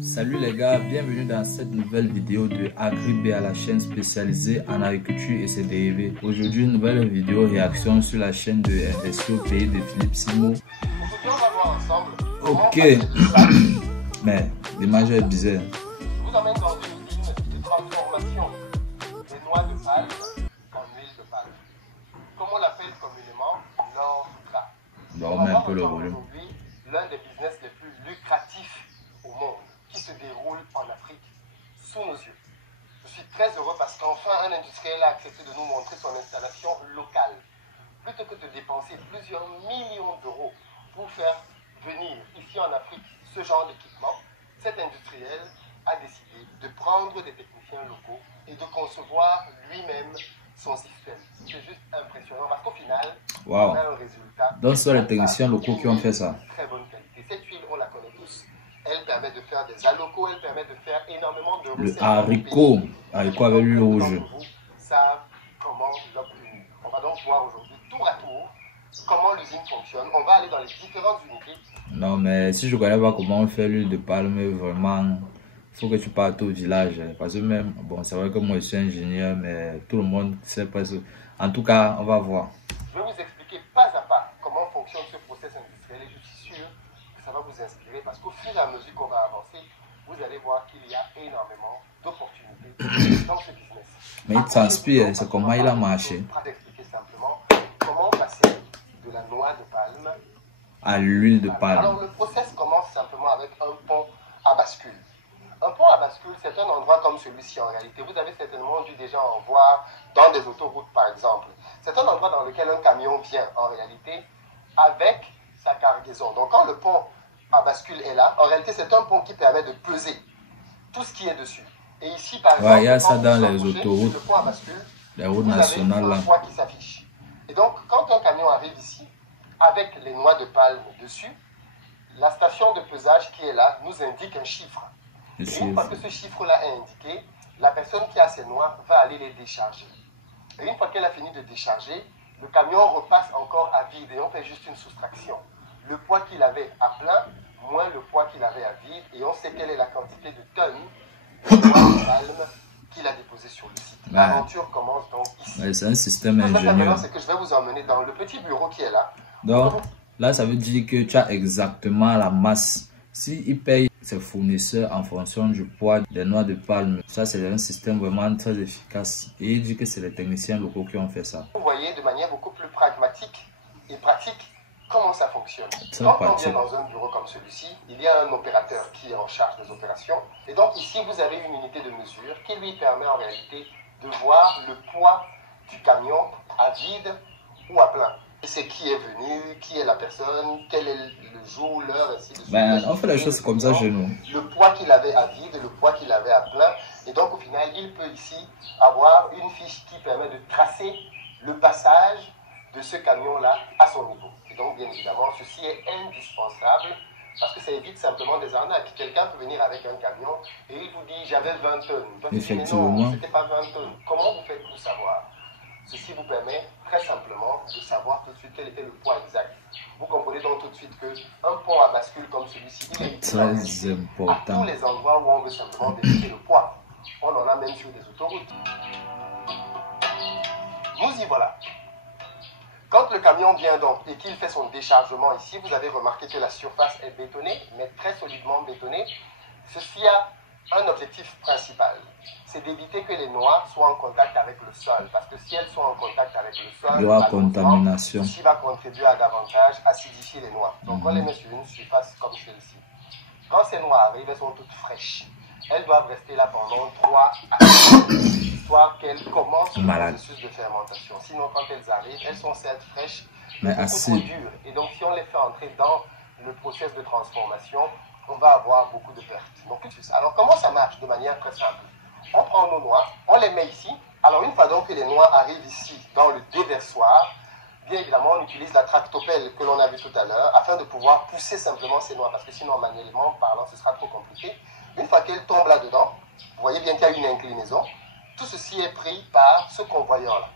Salut les gars, bienvenue dans cette nouvelle vidéo de AgriB, à la chaîne spécialisée en agriculture et ses dérivés. Aujourd'hui, une nouvelle vidéo réaction sur la chaîne de Investir au pays de Philippe Simo. Aujourd'hui, on va voir ensemble. Ok, mais l'image est bizarre. Je vous emmène dans une usine de transformation des noix de palme en huile de palme. Comme on l'appelle communément, l'orga. On met un peu le volume. Aujourd'hui, l'un des business les plus lucratifs au monde qui se déroule en Afrique sous nos yeux. Je suis très heureux parce qu'enfin un industriel a accepté de nous montrer son installation locale. Plutôt que de dépenser plusieurs millions d'euros pour faire venir ici en Afrique ce genre d'équipement, cet industriel a décidé de prendre des techniciens locaux et de concevoir lui-même son système. C'est juste impressionnant parce qu'au final, on a un résultat. Donc ce sont les techniciens locaux qui ont fait ça. Très bonne qualité. Cette huile, on la connaît tous. Elle permet de faire des alocos, elle permet de faire énormément de recettes. Le haricot avec l'huile rouge. Savent comment l'obtenir. On va donc voir aujourd'hui tour à tour comment l'usine fonctionne. On va aller dans les différentes unités. Non, mais si je ne connais pas comment on fait l'huile de palme, vraiment, il faut que tu partes au village. Parce que même, bon, c'est vrai que moi je suis ingénieur, mais tout le monde sait pas ça. En tout cas, on va voir. Je vais vous expliquer pas à pas comment fonctionne ce process industriel et je suis sûr que ça va vous inspirer parce qu'au fur et à mesure qu'on va avancer, vous allez voir qu'il y a énormément d'opportunités dans ce business. Mais il t'inspire, c'est comment il a marché. Je vais expliquer simplement comment passer de la noix de palme à l'huile de palme. Alors le process commence simplement avec un pont à bascule. Un pont à bascule, c'est un endroit comme celui-ci en réalité. Vous avez certainement dû déjà en voir dans des autoroutes par exemple. C'est un endroit dans lequel un camion vient en réalité avec sa cargaison. Donc quand le pont à bascule est là, en réalité c'est un pont qui permet de peser tout ce qui est dessus. Et ici par exemple, il y a ça dans les autoroutes, le pont à bascule, les routes nationales là. Un poids qui s'affiche. Et donc quand un camion arrive ici, avec les noix de palme dessus, la station de pesage qui est là nous indique un chiffre. Et une fois que ce chiffre-là est indiqué, la personne qui a ses noix va aller les décharger. Et une fois qu'elle a fini de décharger, le camion repasse encore à vide et on fait juste une soustraction. Le poids qu'il avait à plein, moins le poids qu'il avait à vide, et on sait quelle est la quantité de tonnes de noix de palme qu'il a déposé sur le site. L'aventure commence donc ici. C'est un système ingénieux. Maintenant, c'est que je vais vous emmener dans le petit bureau qui est là. Donc, là, ça veut dire que tu as exactement la masse. S'il paye ses fournisseurs en fonction du poids des noix de palme, ça c'est un système vraiment très efficace. Et il dit que c'est les techniciens locaux qui ont fait ça. Vous voyez de manière beaucoup plus pragmatique et pratique comment ça fonctionne. Quand on vient dans un bureau comme celui-ci, il y a un opérateur qui est en charge des opérations. Et donc ici, vous avez une unité de mesure qui lui permet en réalité de voir le poids du camion à vide ou à plein. C'est qui est venu, qui est la personne, quel est le jour, l'heure, ainsi de suite. On fait les choses comme ça chez nous. Le poids qu'il avait à vide, le poids qu'il avait à plein. Et donc au final, il peut ici avoir une fiche qui permet de tracer le passage de ce camion-là à son niveau. Et donc bien évidemment, ceci est indispensable parce que ça évite simplement des arnaques. Quelqu'un peut venir avec un camion et il vous dit j'avais 20 tonnes. Effectivement. Non, c'était pas 20 tonnes. Comment vous faites pour savoir? Ceci vous permet très simplement de savoir tout de suite quel était le poids exact. Vous comprenez donc tout de suite qu'un pont à bascule comme celui-ci, il est très important à tous les endroits où on veut simplement vérifier le poids. On en a même sur des autoroutes. Nous y voilà. Quand le camion vient donc et qu'il fait son déchargement ici, vous avez remarqué que la surface est bétonnée, mais très solidement bétonnée. Ceci a un objectif principal, c'est d'éviter que les noix soient en contact avec le sol. Parce que si elles sont en contact avec le sol, il y aura contamination. Ceci va contribuer à davantage acidifier les noix. Donc on les met sur une surface comme celle-ci. Quand ces noix arrivent, elles sont toutes fraîches. Elles doivent rester là pendant 3 à 4 heures, histoire qu'elles commencent le processus de fermentation. Sinon, quand elles arrivent, elles sont certes fraîches, mais beaucoup trop dures. Et donc, si on les fait entrer dans le processus de transformation, on va avoir beaucoup de pertes. Donc, alors, comment ça marche de manière très simple? On prend nos noix, on les met ici. Alors, une fois donc que les noix arrivent ici, dans le déversoir, bien évidemment, on utilise la tractopelle que l'on a vu tout à l'heure, afin de pouvoir pousser simplement ces noix, parce que sinon, manuellement parlant, ce sera trop compliqué. Une fois qu'elles tombent là-dedans, vous voyez bien qu'il y a une inclinaison. Tout ceci est pris par ce convoyeur-là.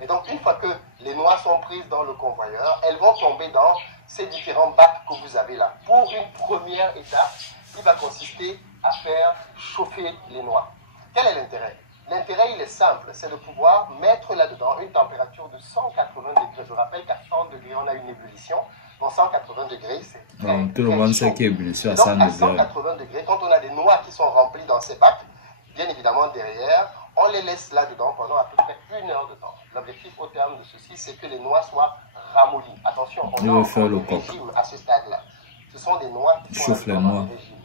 Et donc, une fois que les noix sont prises dans le convoyeur, elles vont tomber dans ces différents bacs que vous avez là. Pour une première étape, il va consister à faire chauffer les noix. Quel est l'intérêt? L'intérêt, il est simple, c'est de pouvoir mettre là-dedans une température de 180 degrés. Je rappelle qu'à 100 degrés, on a une ébullition. Donc 180 degrés, c'est très, tout le monde sait qu'il y a ébullition à 100 degrés. À 180 degrés, quand on a des noix qui sont remplies dans ces bacs, bien évidemment derrière, on les laisse là-dedans pendant à peu près 1 heure de temps. L'objectif au terme de ceci, c'est que les noix soient ramollies. Attention, on a faire le régime à ce stade-là. Ce sont des noix qui sont les noix. régime.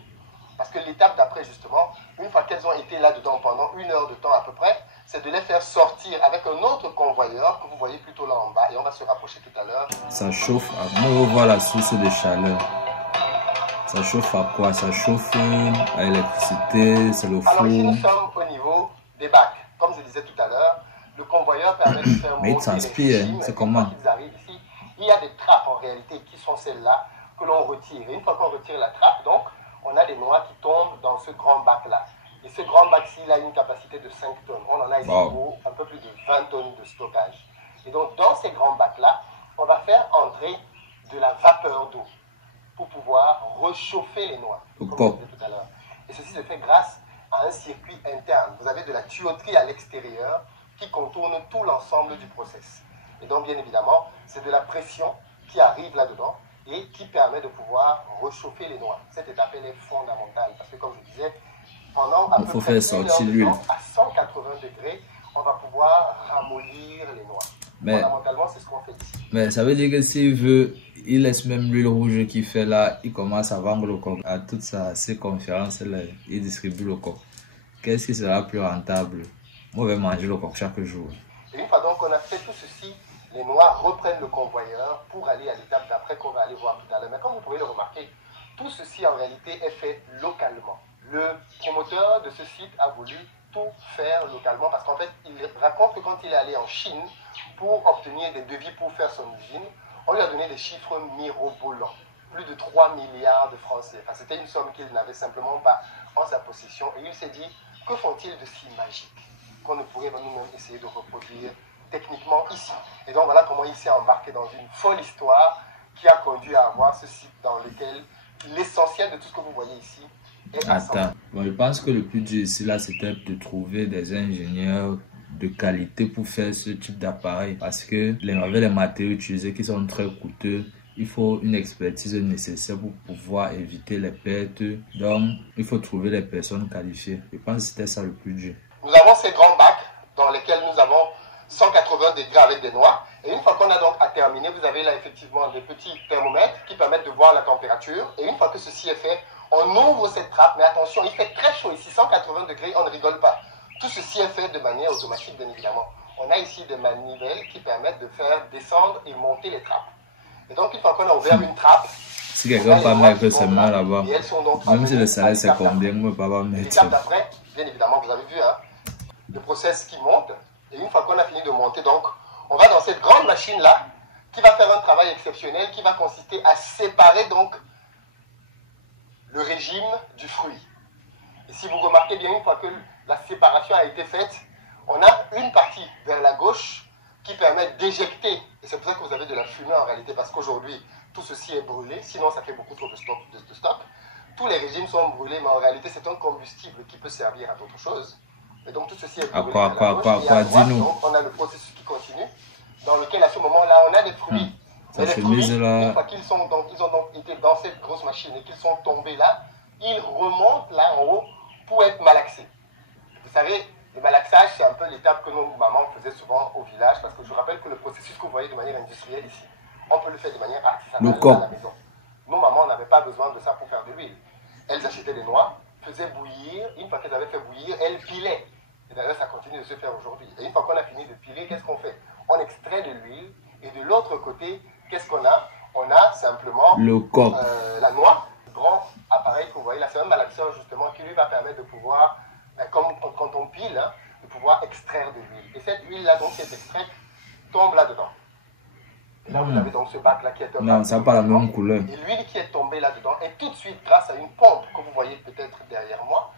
Parce que l'étape d'après, justement, une fois qu'elles ont été là-dedans pendant 1 heure de temps à peu près, c'est de les faire sortir avec un autre convoyeur que vous voyez plutôt là en bas. Et on va se rapprocher tout à l'heure. Ça chauffe. On voit la source de chaleur. Ça chauffe à quoi? Ça chauffe à l'électricité, c'est le four. Alors ici, nous sommes au niveau des bacs. Comme je disais tout à l'heure, le convoyeur permet de faire mais il transpire, c'est comment? Quand ils arrivent ici, il y a des trappes en réalité qui sont celles-là que l'on retire. Et une fois qu'on retire la trappe, donc, on a des noix qui tombent dans ce grand bac-là. Et ce grand bac-ci, il a une capacité de 5 tonnes. On en a ici pour un peu plus de 20 tonnes de stockage. Et donc, dans ces grands bacs-là, on va faire entrer de la vapeur d'eau pour pouvoir réchauffer les noix, comme je disais tout à l'heure. Et ceci se fait grâce à un circuit interne. Vous avez de la tuyauterie à l'extérieur qui contourne tout l'ensemble du process. Et donc, bien évidemment, c'est de la pression qui arrive là-dedans et qui permet de pouvoir réchauffer les noix. Cette étape, elle est fondamentale parce que, comme je disais, pendant à peu près 1 heure de temps, à 180 degrés, on va pouvoir ramollir les noix. Mais, fondamentalement, c'est ce qu'on fait ici. Mais ça veut dire que s'il veut, il laisse même l'huile rouge qu'il fait là, il commence à vendre le coq. À toutes ces conférences-là, il distribue le coq. Qu'est-ce qui sera plus rentable? Moi, je vais manger le coq chaque jour. Et une fois donc qu'on a fait tout ceci, les noix reprennent le convoyeur pour aller à l'étape d'après qu'on va aller voir tout à l'heure. Mais comme vous pouvez le remarquer, tout ceci en réalité est fait localement. Le promoteur de ce site a voulu tout faire localement parce qu'en fait, il raconte que quand il est allé en Chine pour obtenir des devis pour faire son usine, on lui a donné des chiffres mirobolants. Plus de 3 milliards de francs CFA. C'était une somme qu'il n'avait simplement pas en sa possession. Et il s'est dit, que font-ils de si magique qu'on ne pourrait nous-mêmes essayer de reproduire techniquement ici. Et donc voilà comment il s'est embarqué dans une folle histoire qui a conduit à avoir ce site dans lequel l'essentiel de tout ce que vous voyez ici est Attends, bon, je pense que le plus dur ici là c'était de trouver des ingénieurs de qualité pour faire ce type d'appareil parce que les matériaux utilisés qui sont très coûteux, il faut une expertise nécessaire pour pouvoir éviter les pertes. Donc, il faut trouver des personnes qualifiées. Je pense que c'était ça le plus dur. Nous avons ces grands bacs dans lesquels nous avons 180 degrés avec des noix. Et une fois qu'on a donc à terminer, vous avez là effectivement des petits thermomètres qui permettent de voir la température. Et une fois que ceci est fait, on ouvre cette trappe. Mais attention, il fait très chaud ici, 180 degrés, on ne rigole pas. Tout ceci est fait de manière automatique, bien évidemment. On a ici des manivelles qui permettent de faire descendre et monter les trappes. Et donc, une fois qu'on a ouvert une trappe, si quelqu'un pas mettre ses mains là-bas, même si le salaire c'est combien, moi pas mettre. L'étape d'après, bien évidemment, vous avez vu, hein, le process qui monte. Et une fois qu'on a fini de monter, donc, on va dans cette grande machine-là qui va faire un travail exceptionnel qui va consister à séparer donc le régime du fruit. Et si vous remarquez bien, une fois que la séparation a été faite, on a une partie vers la gauche qui permet d'éjecter. Et c'est pour ça que vous avez de la fumée en réalité, parce qu'aujourd'hui, tout ceci est brûlé, sinon ça fait beaucoup trop de stock. Tous les régimes sont brûlés, mais en réalité, c'est un combustible qui peut servir à d'autres choses. Et donc tout ceci est brûlé. Dis-nous. Donc on a le processus qui continue, dans lequel à ce moment-là, on a des fruits. Mais les fruits, une fois qu'ils ont donc été dans cette grosse machine et qu'ils sont tombés là, ils remontent là en haut pour être malaxés. Vous savez, le malaxage, c'est un peu l'étape que nos mamans faisaient souvent au village, parce que je rappelle que le processus que vous voyez de manière industrielle ici, on peut le faire de manière artisanale à la maison. Nos mamans n'avaient pas besoin de ça pour faire de l'huile. Elles achetaient des noix, faisaient bouillir, une fois qu'elles avaient fait bouillir, elles pilaient. Et d'ailleurs, ça continue de se faire aujourd'hui. Et une fois qu'on a fini de piler, qu'est-ce qu'on fait? On extrait de l'huile, et de l'autre côté, qu'est-ce qu'on a? On a simplement la noix, le grand appareil que vous voyez là, c'est un malaxeur justement qui lui va permettre de pouvoir, comme quand on pile, hein, de pouvoir extraire de l'huile. Et cette huile-là, donc, qui est extraite, tombe là-dedans. Et là, vous avez donc ce bac-là qui est un non, ça n'a pas la même couleur. Et l'huile qui est tombée là-dedans est tout de suite, grâce à une pompe que vous voyez peut-être derrière moi,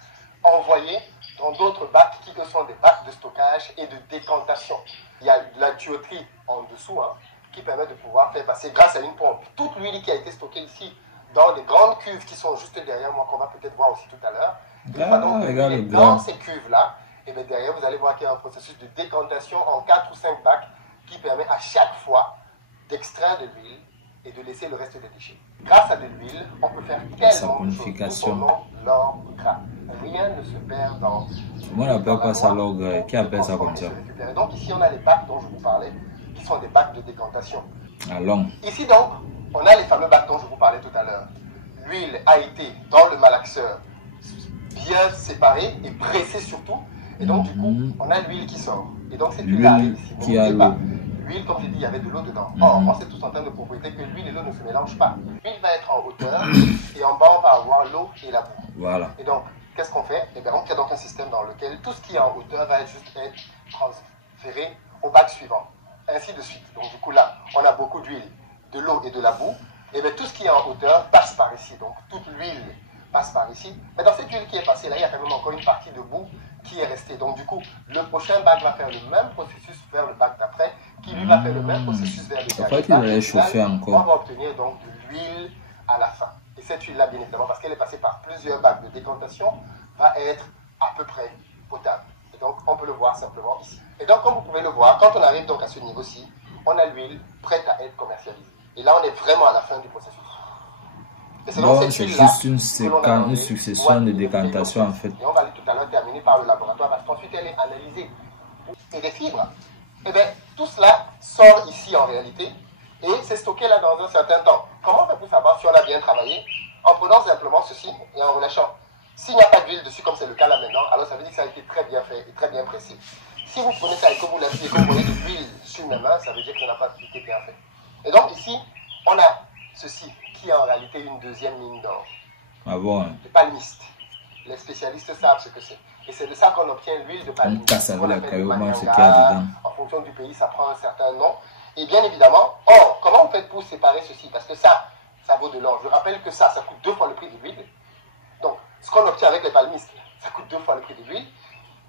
envoyée dans d'autres bacs qui eux sont des bacs de stockage et de décantation. Il y a de la tuyauterie en dessous, hein, qui permet de pouvoir faire passer grâce à une pompe toute l'huile qui a été stockée ici dans des grandes cuves qui sont juste derrière moi, qu'on va peut-être voir aussi tout à l'heure. Donc, dans ces cuves-là, et bien derrière, vous allez voir qu'il y a un processus de décantation en 4 ou 5 bacs qui permet à chaque fois d'extraire de l'huile et de laisser le reste des déchets. Grâce à de l'huile, on peut faire tellement de choses tout au long de l'or gras. Rien ne se perd dans... Moi, on appelle pas ça l'or gras. Qui appelle ça comme ça? Donc ici, on a les bacs dont je vous parlais, qui sont des bacs de décantation. Allons. Ici donc, on a les fameux bacs dont je vous parlais tout à l'heure. L'huile a été dans le malaxeur bien séparée et pressée surtout. Et donc, du coup, on a l'huile qui sort. Et donc, cette huile arrive ici. Qui a l'eau. L'huile, comme je dis, il y avait de l'eau dedans. Or, on sait tous en termes de propriété que l'huile et l'eau ne se mélangent pas. L'huile va être en hauteur et en bas, on va avoir l'eau et la boue. Voilà. Et donc, qu'est-ce qu'on fait? Eh bien, on crée donc un système dans lequel tout ce qui est en hauteur va juste être transféré au bac suivant. Ainsi de suite. Donc, du coup, là, on a beaucoup d'huile, de l'eau et de la boue. Et bien, tout ce qui est en hauteur passe par ici. Donc, toute l'huile passe par ici. Mais dans cette huile qui est passée là, il y a quand même encore une partie de boue qui est restée. Donc, du coup, le prochain bac va faire le même processus vers le bac d'après, qui lui va faire le même processus vers le dernier. Après qu'il allait chauffer encore. On va obtenir donc de l'huile à la fin. Et cette huile-là, bien évidemment, parce qu'elle est passée par plusieurs bacs de décantation, va être à peu près potable. Et donc, on peut le voir simplement ici. Et donc, comme vous pouvez le voir, quand on arrive donc à ce niveau-ci, on a l'huile prête à être commercialisée. Et là, on est vraiment à la fin du processus. Donc, c'est juste une succession de décantations en fait. Et on va tout à l'heure terminer par le laboratoire parce qu'ensuite elle est analysée. Et des fibres, et bien tout cela sort ici en réalité et c'est stocké là dans un certain temps. Comment on fait pour savoir si on a bien travaillé? En prenant simplement ceci et en relâchant. S'il n'y a pas d'huile dessus comme c'est le cas là maintenant, alors ça veut dire que ça a été très bien fait et très bien pressé. Si vous prenez ça et que vous l'impliquez, que vous prenez de l'huile sur mes mains, ça veut dire que ça n'a pas été bien fait. Et donc ici, on a ceci qui est en réalité une deuxième mine d'or. Ah bon? Les palmistes. Les spécialistes savent ce que c'est. Et c'est de ça qu'on obtient l'huile de palme. On casse avec la caillou, ce qu'il y a dedans. En fonction du pays, ça prend un certain nom. Et bien évidemment, or, comment on fait pour séparer ceci? Parce que ça vaut de l'or. Je rappelle que ça coûte 2 fois le prix de l'huile. Donc, ce qu'on obtient avec les palmistes, ça coûte 2 fois le prix de l'huile.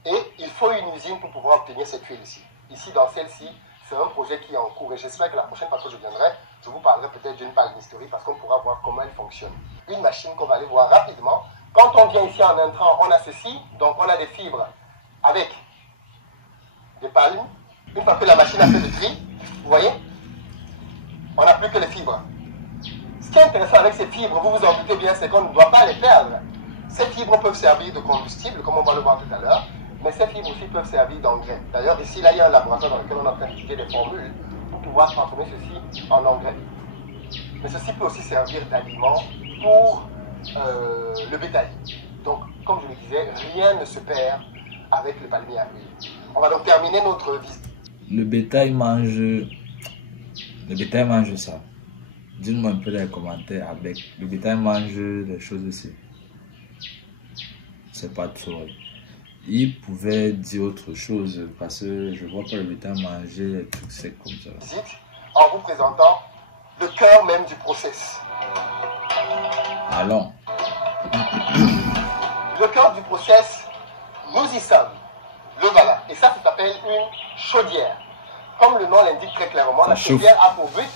Et il faut une usine pour pouvoir obtenir cette huile ici. Ici, dans celle-ci, c'est un projet qui est en cours. Et j'espère que la prochaine fois que je viendrai, je vous parlerai peut-être d'une palmisterie parce qu'on pourra voir comment elle fonctionne. Une machine qu'on va aller voir rapidement. Quand on vient ici en intrant, on a ceci. Donc, on a des fibres avec des palmes. Une fois que la machine a fait le tri, vous voyez, on n'a plus que les fibres. Ce qui est intéressant avec ces fibres, vous vous en doutez bien, c'est qu'on ne doit pas les perdre. Ces fibres peuvent servir de combustible, comme on va le voir tout à l'heure, mais ces fibres aussi peuvent servir d'engrais. D'ailleurs, ici, là, il y a un laboratoire dans lequel on est en train d'étudier des formules pour pouvoir transformer ceci en engrais. Mais ceci peut aussi servir d'aliment pour le bétail. Donc, comme je le disais, rien ne se perd avec le palmier à huile. On va donc terminer notre visite. Le bétail mange ça. Dis-moi un peu dans les commentaires avec. Le bétail mange des choses aussi. C'est pas trop. Il pouvait dire autre chose parce que je vois pas le bétail manger des trucs secs comme ça. Visite en vous présentant le cœur même du process. Allons. Le cœur du process, nous y sommes. Le voilà. Et ça s'appelle une chaudière. Comme le nom l'indique très clairement, la chaudière a pour but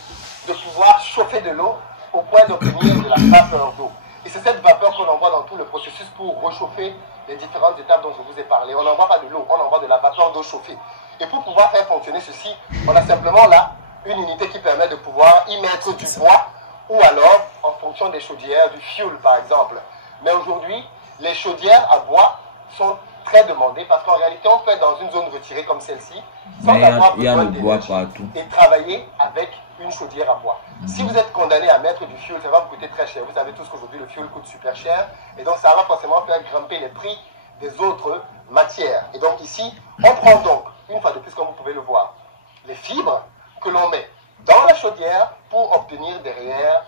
de pouvoir chauffer de l'eau au point d'obtenir de la vapeur d'eau. Et c'est cette vapeur qu'on envoie dans tout le processus pour réchauffer les différentes étapes dont je vous ai parlé. On n'envoie pas de l'eau, on envoie de la vapeur d'eau chauffée. Et pour pouvoir faire fonctionner ceci, on a simplement là une unité qui permet de pouvoir y mettre du bois ou alors, en fonction des chaudières, du fuel par exemple. Mais aujourd'hui, les chaudières à bois sont très demandées parce qu'en réalité, on peut être dans une zone retirée comme celle-ci sans avoir besoin d'énergie et travailler avec une chaudière à bois. Si vous êtes condamné à mettre du fuel, ça va vous coûter très cher. Vous savez tous qu'aujourd'hui, le fuel coûte super cher et donc ça va forcément faire grimper les prix des autres matières. Et donc ici, on prend donc, une fois de plus comme vous pouvez le voir, les fibres que l'on met dans la chaudière pour obtenir derrière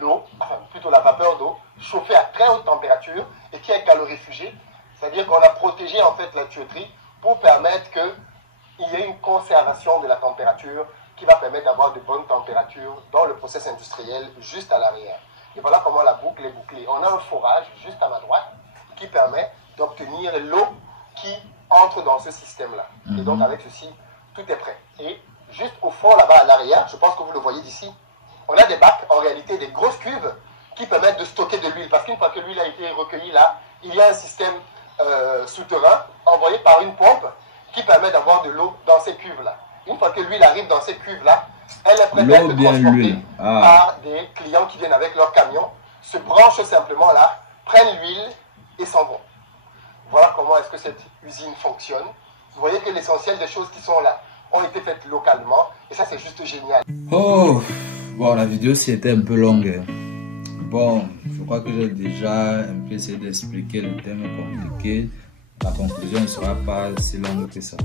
l'eau, enfin plutôt la vapeur d'eau, chauffée à très haute température et qui est calorifugée. C'est-à-dire qu'on a protégé en fait la tuyauterie pour permettre qu'il y ait une conservation de la température qui va permettre d'avoir de bonnes températures dans le process industriel juste à l'arrière. Et voilà comment la boucle est bouclée. On a un forage juste à ma droite qui permet d'obtenir l'eau qui entre dans ce système-là. Et donc avec ceci, tout est prêt. Et juste au fond là-bas à l'arrière, je pense que vous le voyez d'ici, on a des bacs, en réalité des grosses cuves qui permettent de stocker de l'huile. Parce qu'une fois que l'huile a été recueillie là, il y a un système souterrain envoyé par une pompe qui permet d'avoir de l'eau dans ces cuves-là. Une fois que l'huile arrive dans ces cuves-là, elle est prête à être transportée par des clients qui viennent avec leur camion, se branchent simplement là, prennent l'huile et s'en vont. Voilà comment est-ce que cette usine fonctionne. Vous voyez que l'essentiel des choses qui sont là ont été faites localement et ça c'est juste génial. Oh, bon, la vidéo c'était un peu longue. Bon, je crois que j'ai déjà un peu essayé d'expliquer le thème compliqué. La conclusion ne sera pas si longue que ça.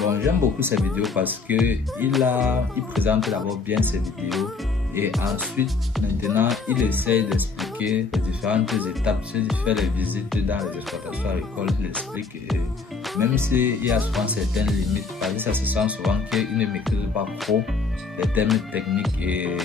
Bon, j'aime beaucoup ces vidéos parce que il présente d'abord bien ses vidéos et ensuite, maintenant, il essaye d'expliquer les différentes étapes. S'il fait les visites dans les exploitations agricoles, il explique. Et même s'il y a souvent certaines limites, parce que ça se sent souvent qu'il ne maîtrise pas trop les termes techniques et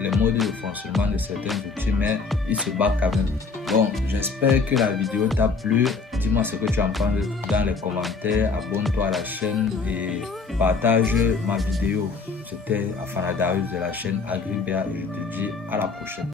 les modes de fonctionnement de certains outils, mais il se bat quand même. Bon, j'espère que la vidéo t'a plu. Dis-moi ce que tu en penses dans les commentaires. Abonne-toi à la chaîne et partage ma vidéo. C'était Afana Darius de la chaîne Agribéa et je te dis à la prochaine.